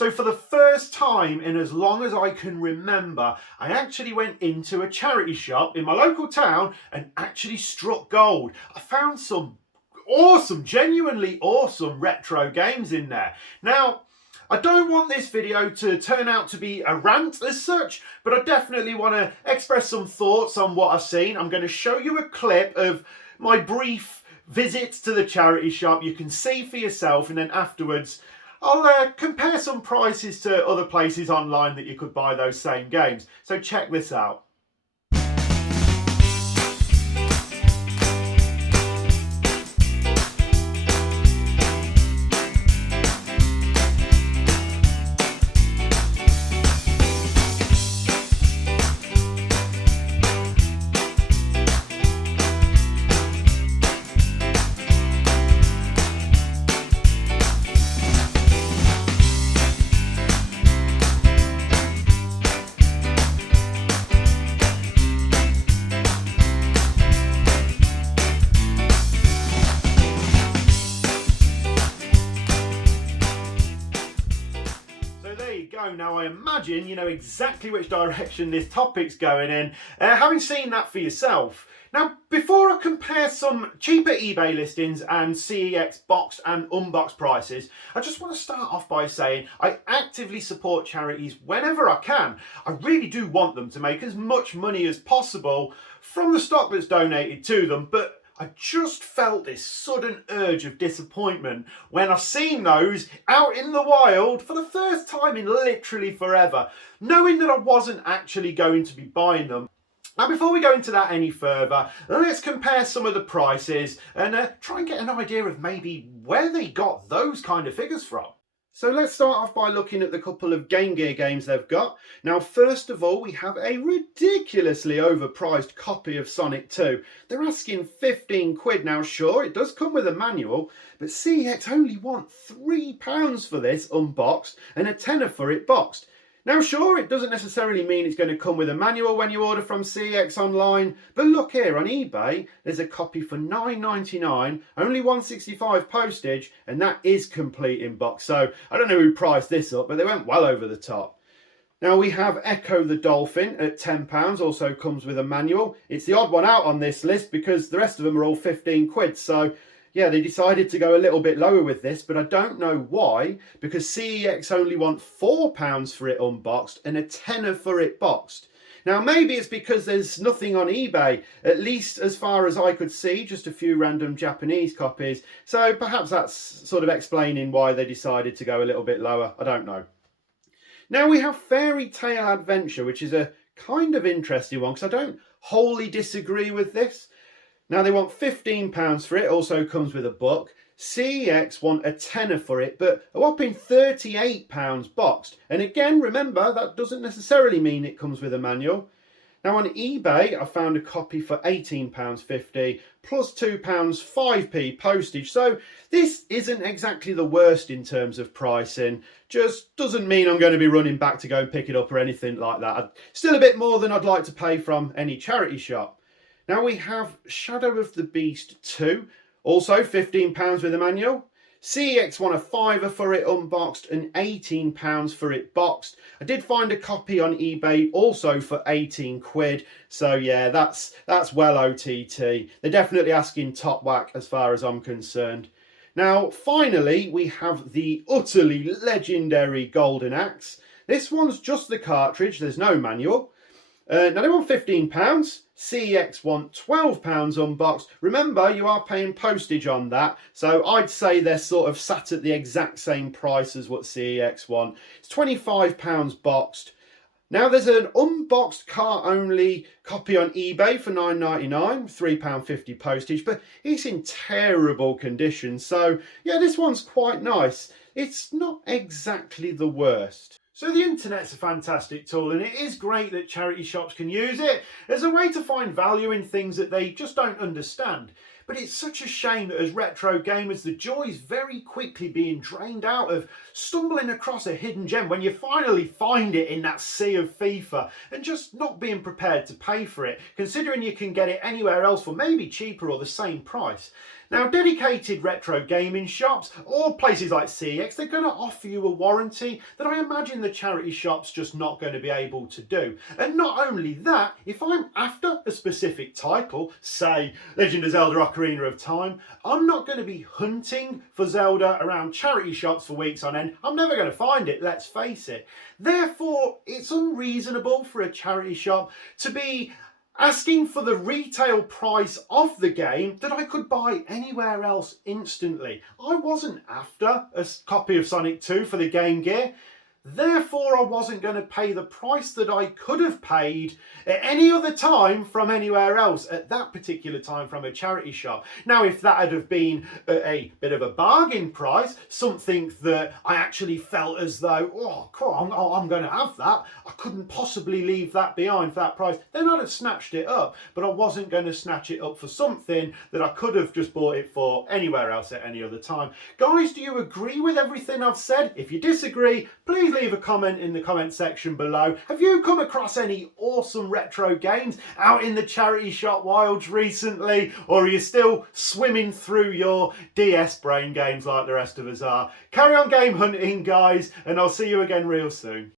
So for the first time in as long as I can remember, I actually went into a charity shop in my local town and actually struck gold. I found some awesome, genuinely awesome retro games in there. Now, I don't want this video to turn out to be a rant as such, but I definitely want to express some thoughts on what I've seen. I'm going to show you a clip of my brief visits to the charity shop. You can see for yourself, and then afterwards I'll compare some prices to other places online that you could buy those same games. So check this out. Now I imagine you know exactly which direction this topic's going in, having seen that for yourself. Now, before I compare some cheaper eBay listings and CEX boxed and unboxed prices, I just want to start off by saying I actively support charities whenever I can. I really do want them to make as much money as possible from the stock that's donated to them, but I just felt this sudden urge of disappointment when I seen those out in the wild for the first time in literally forever, knowing that I wasn't actually going to be buying them. Now, before we go into that any further, let's compare some of the prices and try and get an idea of maybe where they got those kind of figures from. So let's start off by looking at the couple of Game Gear games they've got. Now, first of all, we have a ridiculously overpriced copy of Sonic 2. They're asking 15 quid. Now, sure, it does come with a manual, but CEX only want £3 for this unboxed and a tenner for it boxed. Now, sure, it doesn't necessarily mean it's going to come with a manual when you order from CEX online, but look here, on eBay, there's a copy for $9.99, only $1.65 postage, and that is complete in box. So I don't know who priced this up, but they went well over the top. Now we have Echo the Dolphin at £10, also comes with a manual. It's the odd one out on this list because the rest of them are all 15 quid, so yeah, they decided to go a little bit lower with this, but I don't know why, because CEX only want £4 for it unboxed and a tenner for it boxed. Now, maybe it's because there's nothing on eBay, at least as far as I could see, just a few random Japanese copies. So perhaps that's sort of explaining why they decided to go a little bit lower. I don't know. Now we have Fairy Tale Adventure, which is a kind of interesting one, because I don't wholly disagree with this. Now they want £15 for it, also comes with a book. CEX want a tenner for it, but a whopping £38 boxed. And again, remember, that doesn't necessarily mean it comes with a manual. Now on eBay, I found a copy for £18.50 plus £2 5p postage. So this isn't exactly the worst in terms of pricing. Just doesn't mean I'm going to be running back to go and pick it up or anything like that. Still a bit more than I'd like to pay from any charity shop. Now we have Shadow of the Beast 2, also £15 with a manual. CEX want a £5 for it unboxed and £18 for it boxed. I did find a copy on eBay also for 18 quid. So yeah, that's well OTT. They're definitely asking top whack as far as I'm concerned. Now finally we have the utterly legendary Golden Axe. This one's just the cartridge, there's no manual. Now they want £15. CEX want £12 unboxed. Remember, you are paying postage on that, so I'd say they're sort of sat at the exact same price as what CEX want. It's £25 boxed. Now there's an unboxed car-only copy on eBay for $9.99, £3.50 postage, but it's in terrible condition. So yeah, this one's quite nice. It's not exactly the worst. So the internet's a fantastic tool, and it is great that charity shops can use it as a way to find value in things that they just don't understand. But it's such a shame that as retro gamers, the joy is very quickly being drained out of stumbling across a hidden gem when you finally find it in that sea of FIFA and just not being prepared to pay for it, considering you can get it anywhere else for maybe cheaper or the same price. Now, dedicated retro gaming shops or places like CX, they're going to offer you a warranty that I imagine the charity shop's just not going to be able to do. And not only that, if I'm after a specific title, say Legend of Zelda Ocarina of Time, I'm not going to be hunting for Zelda around charity shops for weeks on end. I'm never going to find it, let's face it. Therefore, it's unreasonable for a charity shop to be asking for the retail price of the game that I could buy anywhere else instantly. I wasn't after a copy of Sonic 2 for the Game Gear. Therefore, I wasn't going to pay the price that I could have paid at any other time from anywhere else, at that particular time from a charity shop. Now, if that had have been a bit of a bargain price, something that I actually felt as though, oh, cool, I'm going to have that, I couldn't possibly leave that behind for that price, then I'd have snatched it up. But I wasn't going to snatch it up for something that I could have just bought it for anywhere else at any other time. Guys, do you agree with everything I've said? If you disagree, please leave a comment in the comment section below. Have you come across any awesome retro games out in the charity shop wilds recently, or are you still swimming through your DS brain games like the rest of us are? Carry on game hunting, guys, and I'll see you again real soon.